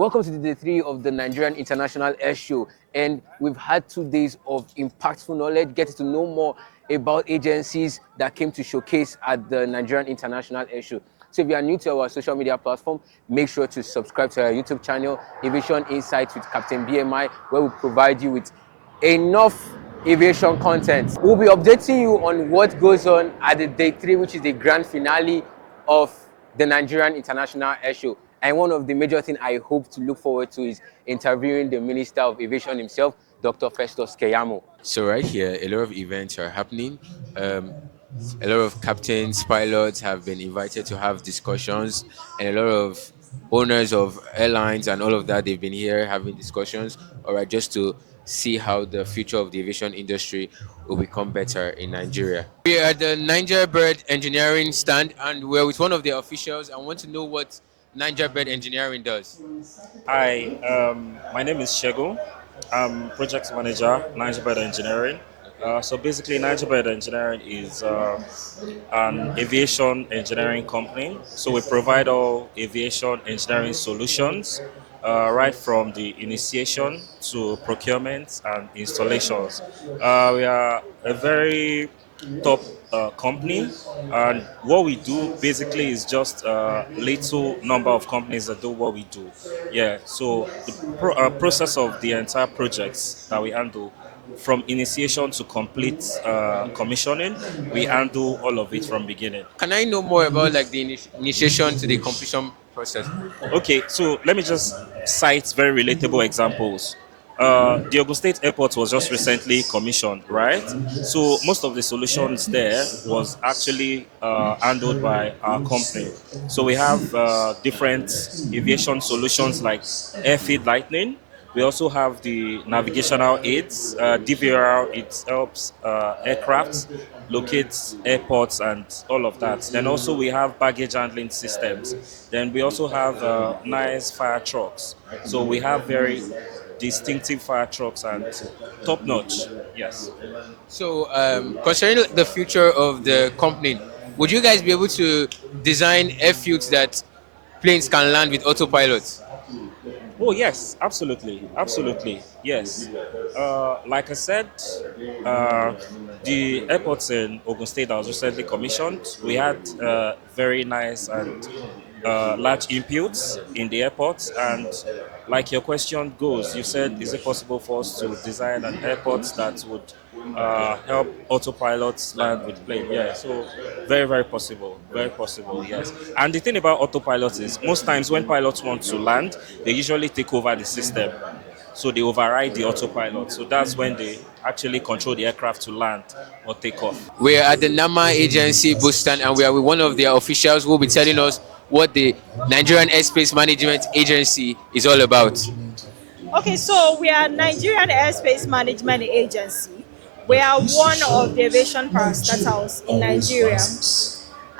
Welcome to day 3 of the Nigerian International Airshow, and we've had 2 days of impactful knowledge, getting to know more about agencies that came to showcase at the Nigerian International Airshow. So if you are new to our social media platform, make sure to subscribe to our YouTube channel, Aviation Insights with Captain BMI, where we provide you with enough aviation content. We'll be updating you on what goes on at the day 3, which is the grand finale of the Nigerian International Airshow. And one of the major things I hope to look forward to is interviewing the Minister of Aviation himself, Dr. Festus Keyamo. So right here, a lot of events are happening. A lot of captains, pilots have been invited to have discussions, and a lot of owners of airlines and all of that, they've been here having discussions, all right, just to see how the future of the aviation industry will become better in Nigeria. We are at the Niger Engineering stand, and we're with one of their officials. I want to know what Niger Engineering does. Hi, my name is Shego. I'm project manager, Niger Engineering. So basically, Niger Engineering is an aviation engineering company. So we provide all aviation engineering solutions, right from the initiation to procurement and installations. We are a very top company, and what we do basically is just a little number of companies that do what we do. Yeah, so the process of the entire projects that we handle, from initiation to complete commissioning, we handle all of it from beginning. Can I know more about like the initiation to the completion process? Okay, so let me just cite very relatable examples. The Ogun State Airport was just recently commissioned, right? So most of the solutions there was actually handled by our company. So we have different aviation solutions like airfield lighting. We also have the navigational aids. DVR, it helps aircraft locate airports and all of that. Then also we have baggage handling systems. Then we also have nice fire trucks. So we have very distinctive fire trucks and top notch. Yes. So, concerning the future of the company, would you guys be able to design airfields that planes can land with autopilot? Oh yes, absolutely, absolutely, yes. Like I said, uh, the airports in Ogun State that was recently commissioned, we had very nice and large inputs in the airports. And like your question goes, you said, is it possible for us to design an airport that would help autopilots land with plane? Yeah, so very possible, yes. And the thing about autopilots is most times when pilots want to land, they usually take over the system. So they override the autopilot. So that's when they actually control the aircraft to land or take off. We're at the NAMA agency booth stand, and we are with one of their officials who will be telling us what the Nigerian Airspace Management Agency is all about. Okay, so we are Nigerian Airspace Management Agency. We are one of the aviation parastatals in Nigeria,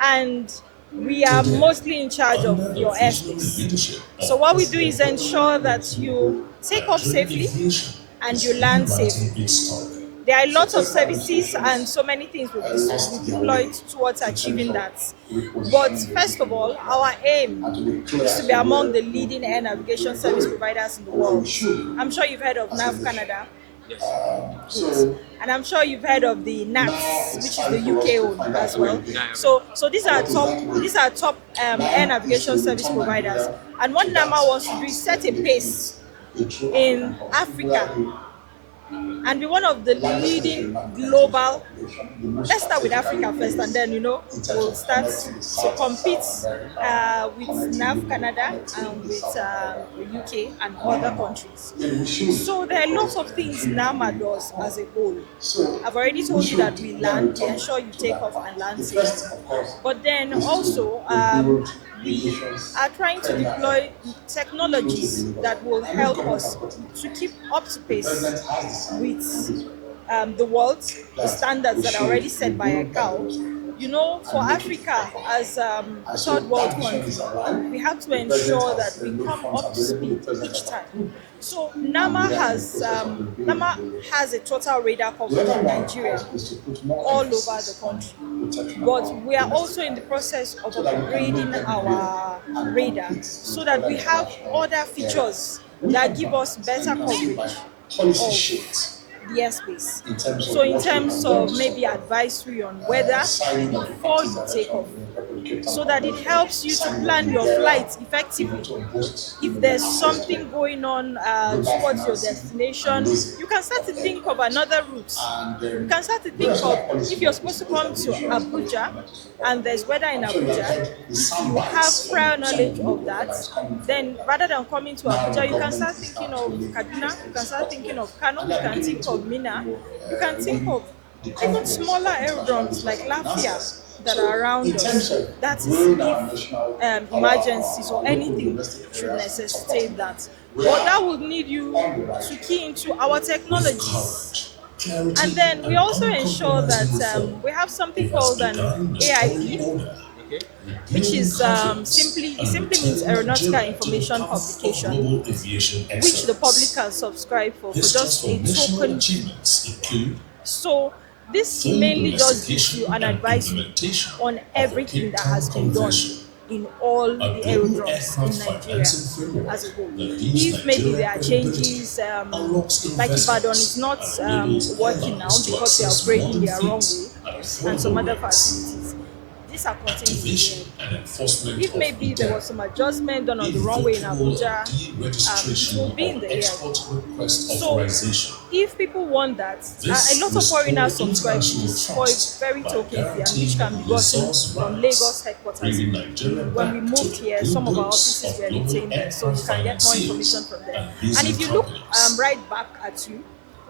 and we are mostly in charge of your airspace. So what we do is ensure that you take off safely and you land safely. There are lots of services and so many things we've deployed towards achieving that. But first of all, our aim is to be among the leading air navigation service providers in the world. I'm sure you've heard of NAV Canada. And I'm sure you've heard of the NATS, which is the UK owned as well. So these are top air navigation service providers. And what NAMA wants to do is set a pace in Africa and be one of the leading global. Let's start with Africa first, and then we'll start to compete with NAV Canada and with the UK and other countries. So there are lots of things NAMA does as a whole. I've already told you that we ensure you take off and land safely. But then also we are trying to deploy technologies that will help us to keep up to pace with the world, the standards that are already set by ICAO. for Africa as a third world country, we have to ensure that we come up to speed each time. So NAMA has a total radar coverage in Nigeria all over the country. But we are also in the process of upgrading our radar so that we have other features that give us better coverage of the airspace. So in terms of maybe advisory on weather before you take off, so that it helps you to plan your flight effectively. If there's something going on towards your destination, you can start to think of another route. You can start to think of if you're supposed to come to Abuja and there's weather in Abuja, if you have prior knowledge of that, then rather than coming to Abuja, you can start thinking of Kaduna, you can start thinking of Kano, you can think of Mina, you can think of even smaller aerodromes like Lafia that are around us. That is if emergencies or anything should necessitate that. But that would need you to key into our technologies. And then we also ensure that we have something called an AIP, which is simply means aeronautical information publication, which the public can subscribe for just a token fee. So this mainly just gives you an advisory on everything that has been done in all the aerodromes in Nigeria as a whole. If maybe there are changes, like Ibadan is not working now because they are upgrading their runway and some other facilities, these are contained in the air. If maybe there was some adjustment done on the runway in Abuja, it will be in the air. So if people want that, a lot of foreigners subscribe to this for a very token fee, and which can be gotten from Lagos headquarters. When we moved here, some of our offices were retained there, so you can get more information from them. And if you look right back at you,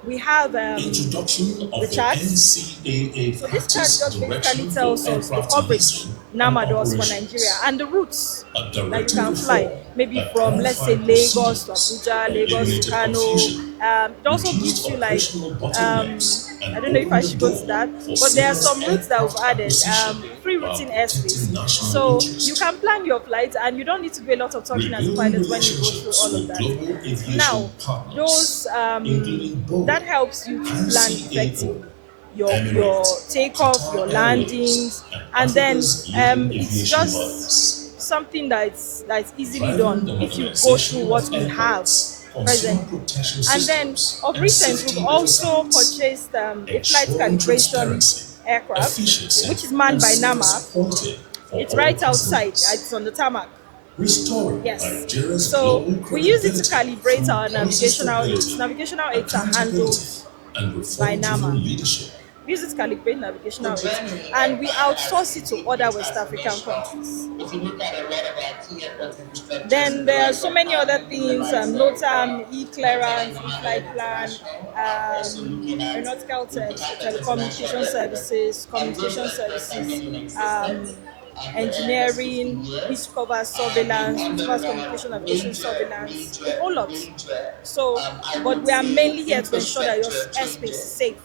we have the chart. So this chart just basically tells us the coverage NAMA does for Nigeria and the routes that you can fly, maybe from, let's say, Lagos to Abuja, Lagos to Kano. It also gives you like, I don't know if I should go to that, but there are some routes that we've added, free routing airspace. So you can plan your flight and you don't need to do a lot of talking as a pilot when you go through all of that. Now, those that helps you to plan effectively your takeoff, your landings, and then it's just something that's easily done if you go through what we have presently. And then of recent, we've also purchased a flight calibration aircraft, which is manned by NAMA. It's right outside. It's on the tarmac. Yes. So we use it to calibrate our navigational aids. Navigational aids are handled by NAMA. We use it to calibrate navigational aids, and we outsource it to other West African countries. Then there are so many other things: NOTAM, e-clearance, e-flight plan, aeronautical telecommunication services, communication services. Engineering, which covers surveillance, which covers communication application surveillance, a whole lot. So, but we are mainly here to ensure that your airspace is safe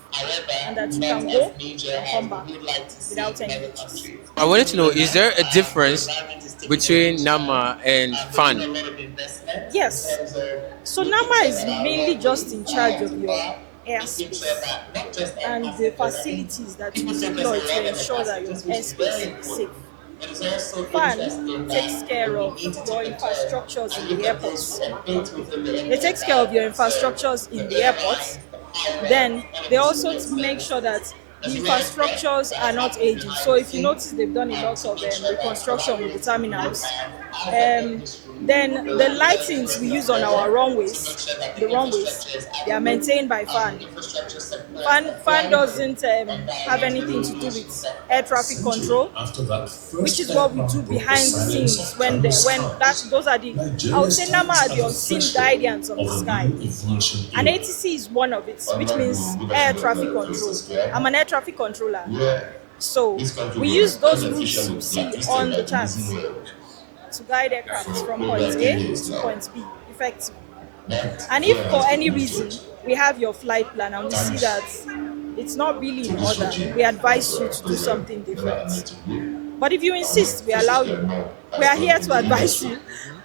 and that you can go and come back without any issues. I wanted to know, is there a difference between NAMA and FAN? Yes. So NAMA is mainly just in charge of your airspace and the facilities that you deploy to ensure that your airspace is safe. FAN takes care of your infrastructures in the airports. It takes care of your infrastructures in the airports. Then they also make sure that the infrastructures are not aging. So if you notice, they've done a lot of reconstruction with the terminals. Then the lightings we use on our runways, they are maintained by FAN. FAN doesn't have anything to do with air traffic control, which is what we do behind the scenes those are the, I would say NAMA are the unseen guardians of the sky. And ATC is one of it, which means air traffic control. I'm an air traffic controller. So we use those routes you see on the charts to guide aircraft from point A to point B effectively. And if for any reason we have your flight plan and we see that it's not really in order. We advise you to do something different. But if you insist, we allow you. We are here to advise you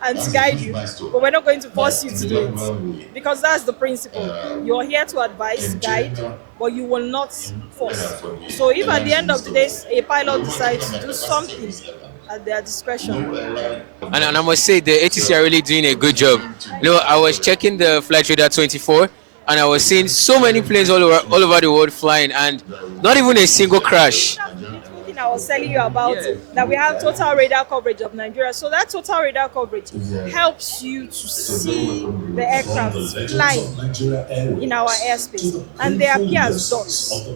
and to guide you, but we're not going to force you to do it because that's the principle. You're here to advise, guide, but you will not force. So if at the end of the day a pilot decides to do something at their discretion, And I must say the ATC are really doing a good job. You know, I was checking the Flight Radar 24 and I was seeing so many planes all over the world flying and not even a single crash. that's the beautiful thing I was telling you about, that we have total radar coverage of Nigeria. So that total radar coverage helps you to see the aircraft flying in our airspace, and they appear as dots.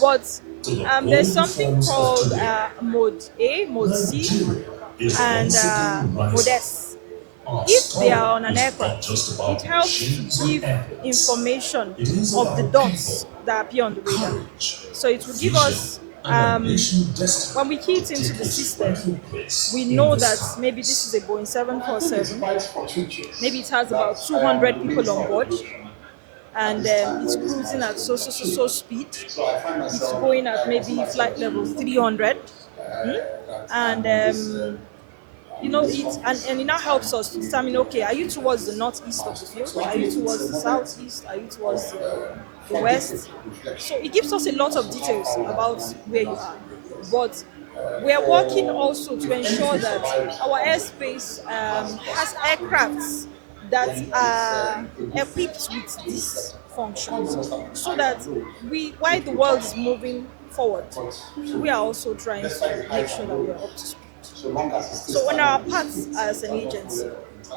But there's something called mode A, mode C, and mode S. If they are on an aircraft, it helps to give information of the dots that appear on the radar. So it will give us, when we key it into the system, we know that maybe this is a Boeing 747, maybe it has about 200 people on board, and it's cruising at so speed. It's going at maybe flight level 300, and and it now helps us to determine, okay, are you towards the northeast of the field? Are you towards the southeast? Are you towards the west? So it gives us a lot of details about where you are. But we are working also to ensure that our airspace has aircrafts that are equipped with these functions, so that while the world is moving forward, we are also trying to make sure that we are up to speed. So on our part as an agency,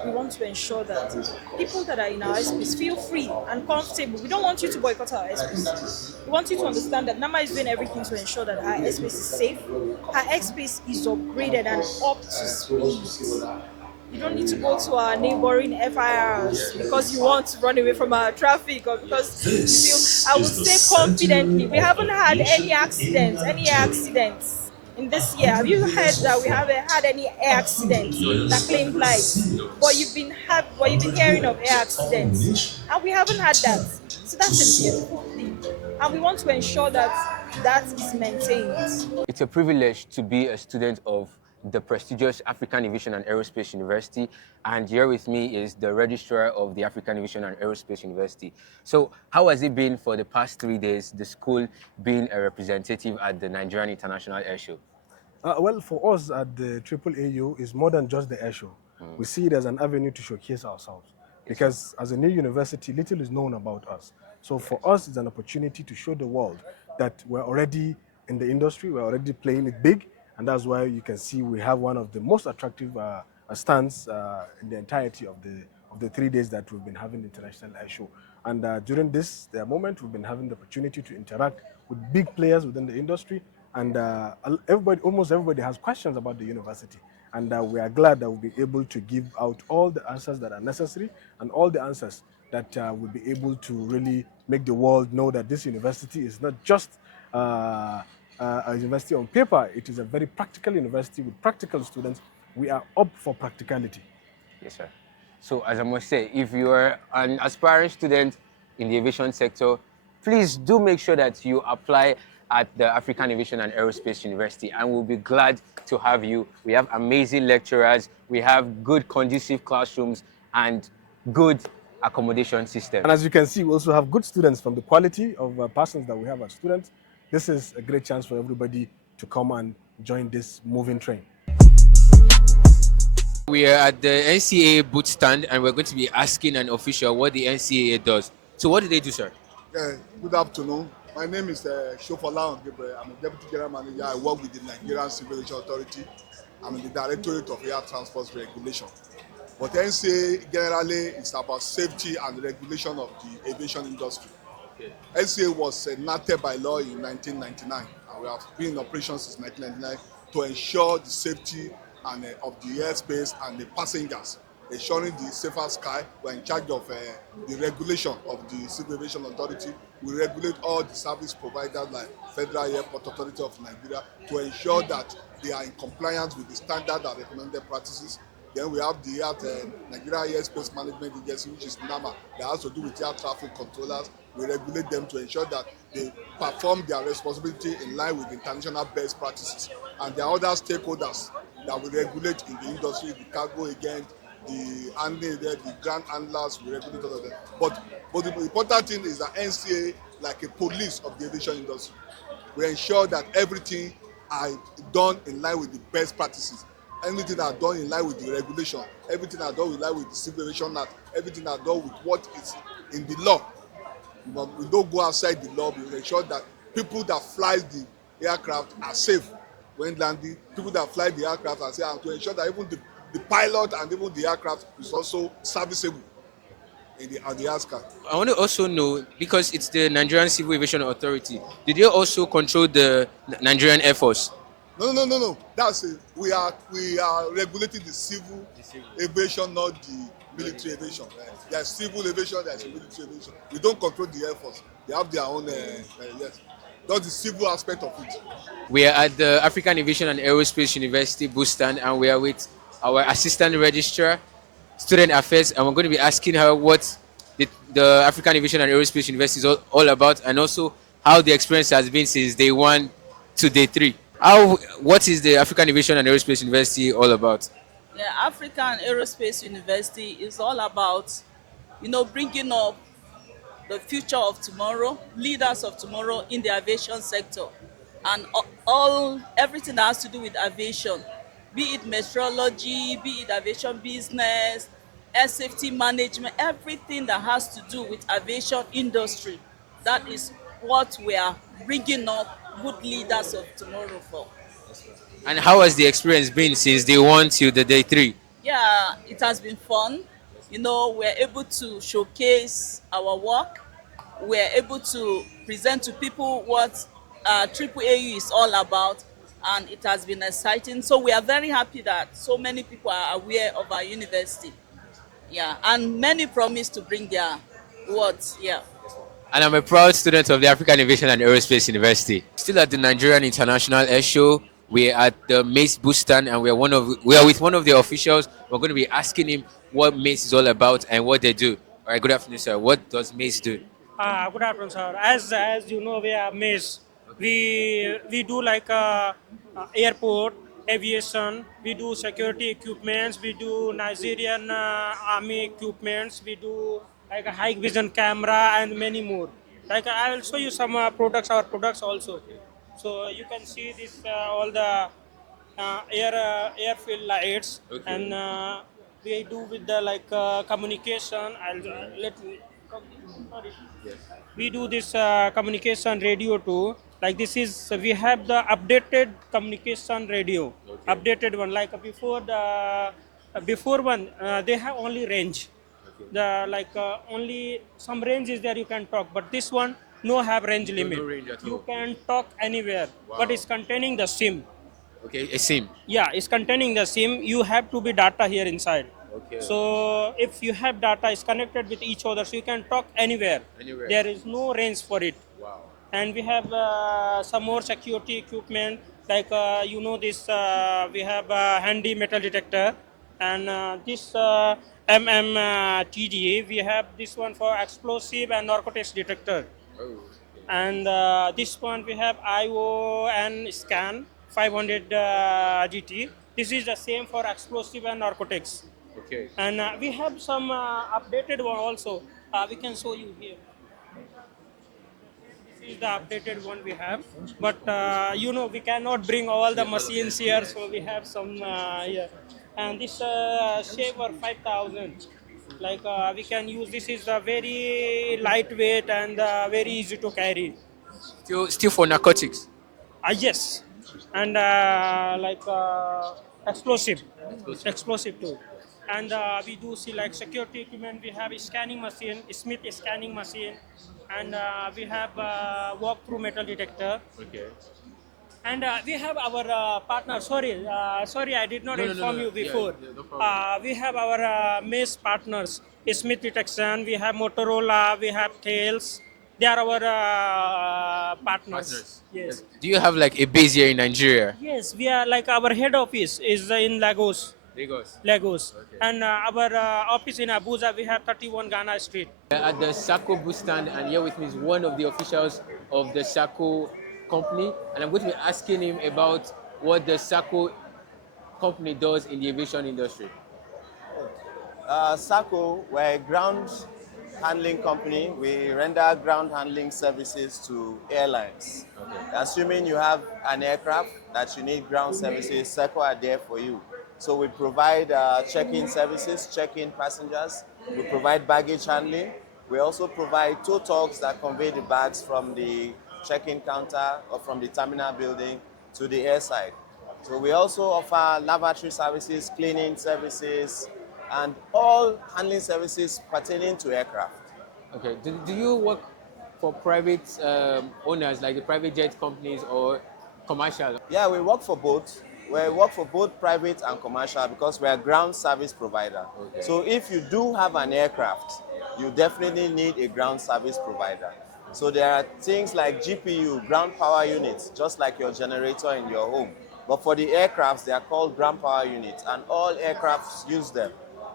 we want to ensure that people that are in our airspace feel free and comfortable. We don't want you to boycott our airspace. We want you to understand that NAMA is doing everything to ensure that our airspace is safe, our airspace is upgraded and up to speed. You don't need to go to our neighboring FIRs because you want to run away from our traffic, or because you feel, I would say confidently, we haven't had any accidents, in this year. Have you heard that we haven't had any air accidents that claimed lives? But you've been hearing of air accidents, and we haven't had that. So that's a beautiful thing, and we want to ensure that that is maintained. It's a privilege to be a student of the prestigious African Aviation and Aerospace University, and here with me is the registrar of the African Aviation and Aerospace University. So how has it been for the past 3 days, the school being a representative at the Nigerian International Airshow? Well, for us at the AAAU, it's more than just the airshow. We see it as an avenue to showcase ourselves, because as a new university, little is known about us. So for us, it's an opportunity to show the world that we're already in the industry, we're already playing it big, and that's why you can see we have one of the most attractive stands in the entirety of the 3 days that we've been having the International Airshow. And during this moment, we've been having the opportunity to interact with big players within the industry, and almost everybody has questions about the university. And we are glad that we'll be able to give out all the answers that are necessary, and all the answers that will be able to really make the world know that this university is not just a university on paper. It is a very practical university with practical students. We are up for practicality. Yes, sir. So as I must say, if you are an aspiring student in the aviation sector, please do make sure that you apply at the African Aviation and Aerospace University, and we'll be glad to have you. We have amazing lecturers, we have good conducive classrooms, and good accommodation system. And as you can see, we also have good students. From the quality of persons that we have as students, this is a great chance for everybody to come and join this moving train. We are at the NCAA booth stand, and we're going to be asking an official what the NCAA does. So what do they do, sir? Good afternoon. My name is Shofola Ongebre. I'm a Deputy General Manager. I work with the Nigerian Civil Aviation Authority. I'm in the Directorate of Air Transport Regulation. But NCAA generally is about safety and regulation of the aviation industry. Okay. NCAA was enacted by law in 1999, and we have been in operation since 1999 to ensure the safety and of the airspace and the passengers, ensuring the safer sky. We're in charge of the regulation of the Civil Aviation Authority. We regulate all the service providers like Federal Airport Authority of Nigeria to ensure that they are in compliance with the standard and recommended practices. Then we have the Nigeria Airspace Management Agency, which is NAMA, that has to do with air traffic controllers. We regulate them to ensure that they perform their responsibility in line with international best practices. And there are other stakeholders that we regulate in the industry, the cargo agent, the handling, the ground handlers, we regulate all of them. But the important thing is that NCAA, like a police of the aviation industry, we ensure that everything are done in line with the best practices. Everything are done in line with the regulation. Everything are done in line with the Civil Aviation Act. Everything are done with what is in the law. But we don't go outside the law. We ensure that people that fly the aircraft are safe when landing. People that fly the aircraft are safe, and to ensure that even the pilot and even the aircraft is also serviceable on the ASCA. I want to also know, because it's the Nigerian Civil Aviation Authority, did they also control the Nigerian Air Force? No. That's it. We are regulating the civil aviation, not the military aviation. There's civil aviation, there's military aviation. We don't control the Air Force. They have their own, yes. That's the civil aspect of it. We are at the African Aviation and Aerospace University booth stand, and we are with our assistant registrar, student affairs, and we're going to be asking her what the African Aviation and Aerospace University is all about, and also how the experience has been since day 1 to day 3. What is the African Aviation and Aerospace University all about? The African Aerospace University is all about, bringing up the future of tomorrow, leaders of tomorrow in the aviation sector, and everything that has to do with aviation, be it meteorology, be it aviation business, air safety management, everything that has to do with aviation industry. That is what we are bringing up good leaders of tomorrow for. And how has the experience been since day 1 to the day 3? Yeah, it has been fun. We're able to showcase our work. We're able to present to people what AAAU is all about, and it has been exciting. So we are very happy that so many people are aware of our university. Yeah, and many promise to bring their words. Yeah. And I'm a proud student of the African Aviation and Aerospace University. Still at the Nigerian International Airshow. We're at the Mace booth stand, and we are with one of the officials. We're going to be asking him what Mace is all about and what they do. All right, good afternoon, sir. What does Mace do? Good afternoon, sir. As you know, we are MES. We do like airport, aviation. We do security equipments. We do Nigerian army equipments. We do like a high vision camera and many more. Like I will show you some products, our products also. So you can see this all the airfield lights, Okay. and we do with the communication. Let me. Sorry. We do this communication radio too. Like this is we have the updated communication radio, updated one. Like before one, they have only range. The only some range is there you can talk, but this one no have range limit. range at You all. can talk anywhere, but it's containing the SIM. Okay, a SIM. Yeah, it's containing the SIM. You have to be data here inside. Okay. So if you have data, it's connected with each other, so you can talk anywhere. Anywhere. There is no range for it. Wow. And we have some more security equipment, like this. We have a handy metal detector, and this TDA. We have this one for explosive and narcotics detector. Oh. And this one we have IO and scan 500 GT. This is the same for explosive and narcotics. Okay. And we have some updated one also. We can show you here. This is the updated one we have. But we cannot bring all the machines here, so we have some here. And this shaver 5000. We can use. This is very lightweight and very easy to carry. Still for narcotics. Yes, and explosive too. And we do see like security equipment. We have a scanning machine, Smith scanning machine, and we have walk-through metal detector. Okay. And we have our partner. Sorry, I did not inform you before. Yeah, no problem. We have our MES partners, Smith Detection. We have Motorola. We have Tails. They are our partners. Yes. Do you have like a base here in Nigeria? Yes, we are like our head office is in Lagos. Lagos. And our office in Abuja, we have 31 Ghana Street. At the Sako booth stand, and here with me is one of the officials of the Sako company, and I'm going to be asking him about what the Sako company does in the aviation industry. SACO, we're a ground handling company. We render ground handling services to airlines. Assuming you have an aircraft that you need ground services, SACO are there for you. So we provide check-in services, check-in passengers. We provide baggage handling. We also provide tow trucks that convey the bags from the check-in counter or from the terminal building to the airside. So we also offer lavatory services, cleaning services, and all handling services pertaining to aircraft. Okay. Do you work for private owners, like the private jet companies, or commercial? Yeah, we work for both. We work for both private and commercial because we're a ground service provider. Okay. So if you do have an aircraft, you definitely need a ground service provider. So there are things like GPU, ground power units, just like your generator in your home. But for the aircrafts, they are called ground power units, and all aircrafts use them.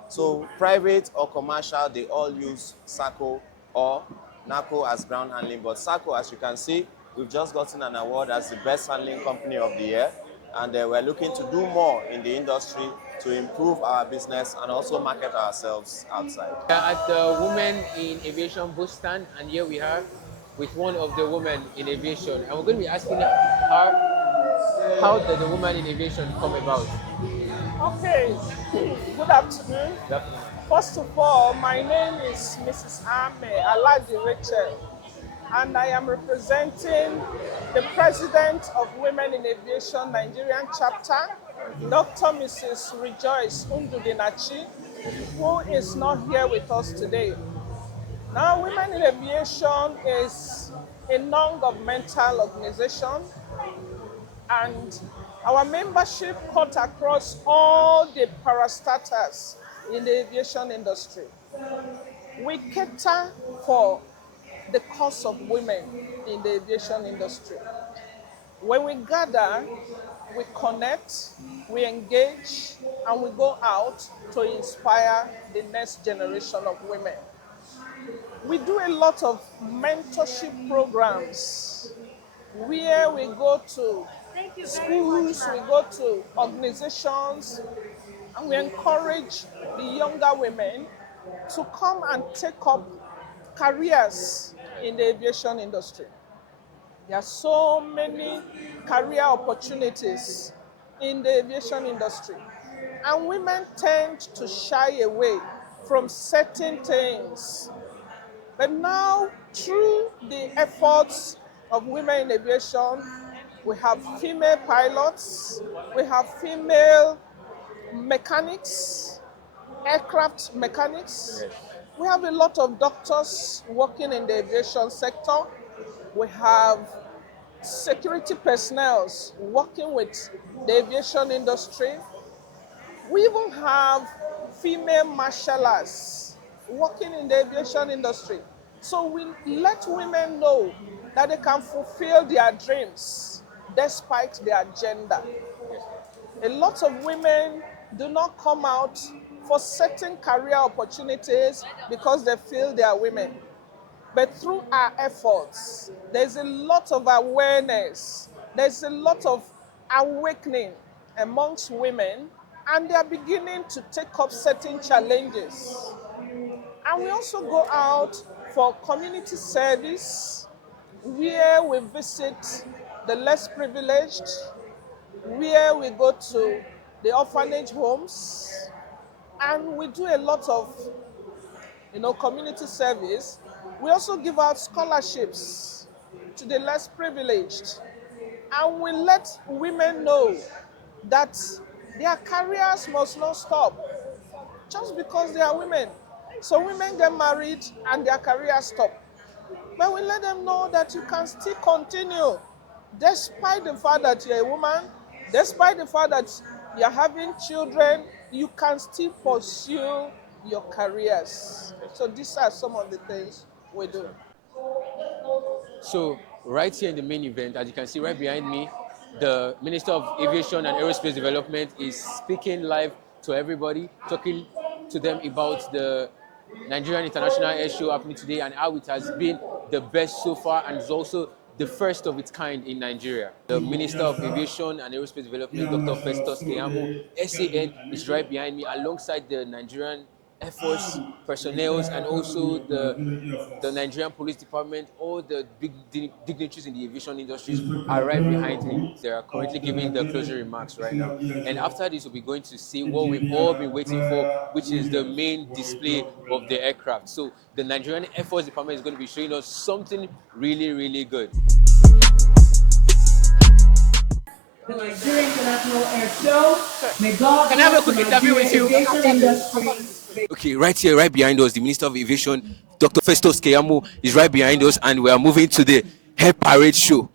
So private or commercial, they all use SACO or NACO as ground handling. But SACO, as you can see, we've just gotten an award as the best handling company of the year. And we're looking to do more in the industry to improve our business and also market ourselves outside. We are at the Women in Aviation booth stand, and here we are with one of the women in aviation. And we're going to be asking her, how did the Women in Aviation come about? Okay, good afternoon. First of all, my name is Mrs. Ame Aladi Rachel, and I am representing the President of Women in Aviation Nigerian chapter, Dr. Mrs. Rejoice Undudinachi, who is not here with us today. Now, Women in Aviation is a non-governmental organization, and our membership cut across all the parastatals in the aviation industry. We cater for the cause of women in the aviation industry. When we gather, we connect, we engage, and we go out to inspire the next generation of women. We do a lot of mentorship programs where we go to schools, we go to organizations, and we encourage the younger women to come and take up careers in the aviation industry. There are so many career opportunities in the aviation industry, and women tend to shy away from certain things. But now, through the efforts of women in aviation, we have female pilots, we have female mechanics, aircraft mechanics. Yes. We have a lot of doctors working in the aviation sector. We have security personnel working with the aviation industry. We even have female marshallers working in the aviation industry. So we let women know that they can fulfill their dreams despite their gender. A lot of women do not come out for certain career opportunities because they feel they are women. But through our efforts, there's a lot of awareness, there's a lot of awakening amongst women, and they are beginning to take up certain challenges. And we also go out for community service, where we visit the less privileged, where we go to the orphanage homes, and we do a lot of community service. We also give out scholarships to the less privileged, and we let women know that their careers must not stop just because they are women. So women get married and their careers stop. But we let them know that you can still continue despite the fact that you're a woman, despite the fact that you're having children, you can still pursue your careers. So these are some of the things we do. So right here in the main event, as you can see right behind me, the Minister of Aviation and Aerospace Development is speaking live to everybody, talking to them about the Nigerian International Airshow happening today and how it has been the best so far and is also the first of its kind in Nigeria. The Minister of Aviation and Aerospace Development, Dr. Festus Keyamo, SAN, is right behind me alongside the Nigerian Air Force personnel and also the Nigerian Police Department. All the big dignitaries in the aviation industries are right behind me. They are currently giving the closing remarks right now. And after this, we'll be going to see what we've all been waiting for, which is the main display of the aircraft. So the Nigerian Air Force Department is going to be showing us something really, really good. The Niger International Air Show. May God Can I have a quick interview with you? Industry. Okay, right here, right behind us, the Minister of Aviation, Dr. Festus Keyamo, is right behind us, and we are moving to the Air Parade show.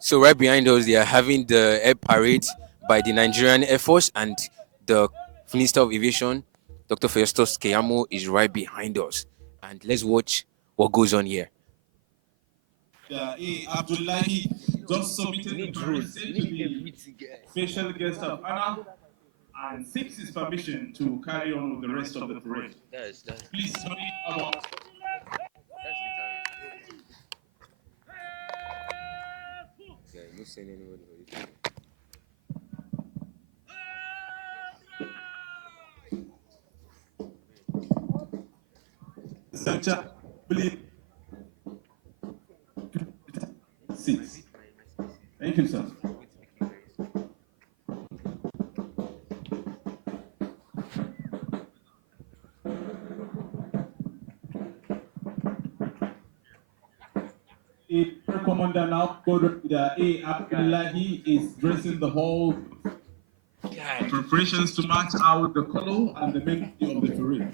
So right behind us, they are having the Air Parade by the Nigerian Air Force, and the Minister of Aviation, Dr. Festus Keyamo, is right behind us. And let's watch what goes on here. Abdullahi just submitted the message to the special guest of honor and seeks his permission to carry on with the rest of the parade. Please tell me about. Center, please. 6. Thank you, sir. Air Commander now, A. Abdullahi is dressing the whole preparations to march out the color and the main of the parade.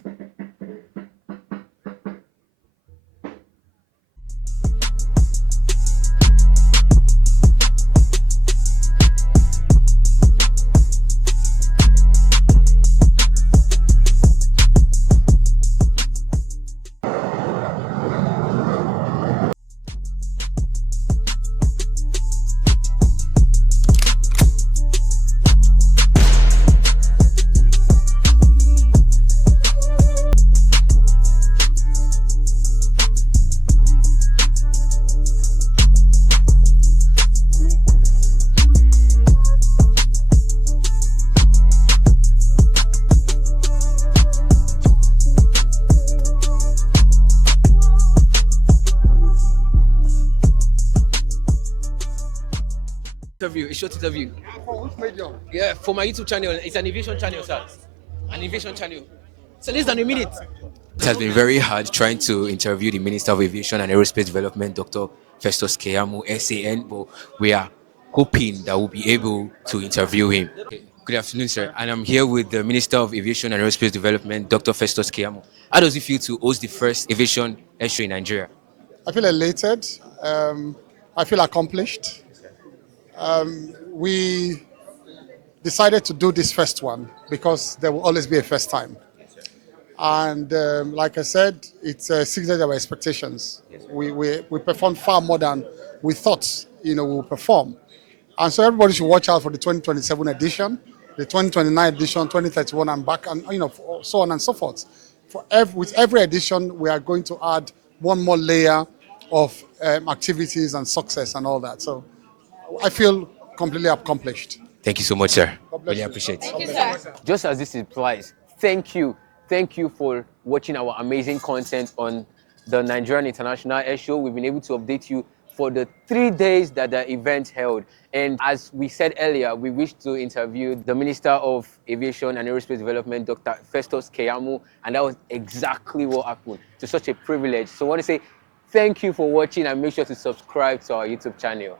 A short interview. For which medium? Yeah, for my YouTube channel. It's an aviation channel, sir. An aviation channel. So less than a minute. It has been very hard trying to interview the Minister of Aviation and Aerospace Development, Dr. Festus Keyamo, SAN, but we are hoping that we'll be able to interview him. Okay. Good afternoon, sir. And I'm here with the Minister of Aviation and Aerospace Development, Dr. Festus Keyamo. How does it feel to host the first aviation airshow in Nigeria? I feel elated. I feel accomplished. We decided to do this first one because there will always be a first time. And like I said, it's exceeded our expectations. We performed far more than we thought we would perform. And so everybody should watch out for the 2027 edition, the 2029 edition, 2031 and back, and so on and so forth. With every edition, we are going to add one more layer of activities and success and all that. So I feel completely accomplished. Thank you so much, sir. Really appreciate it. Thank you, sir. Just as this implies, thank you. Thank you for watching our amazing content on the Nigerian International Airshow. We've been able to update you for the 3 days that the event held. And as we said earlier, we wish to interview the Minister of Aviation and Aerospace Development, Dr. Festus Keyamo, and that was exactly what happened. It's such a privilege. So I want to say thank you for watching and make sure to subscribe to our YouTube channel.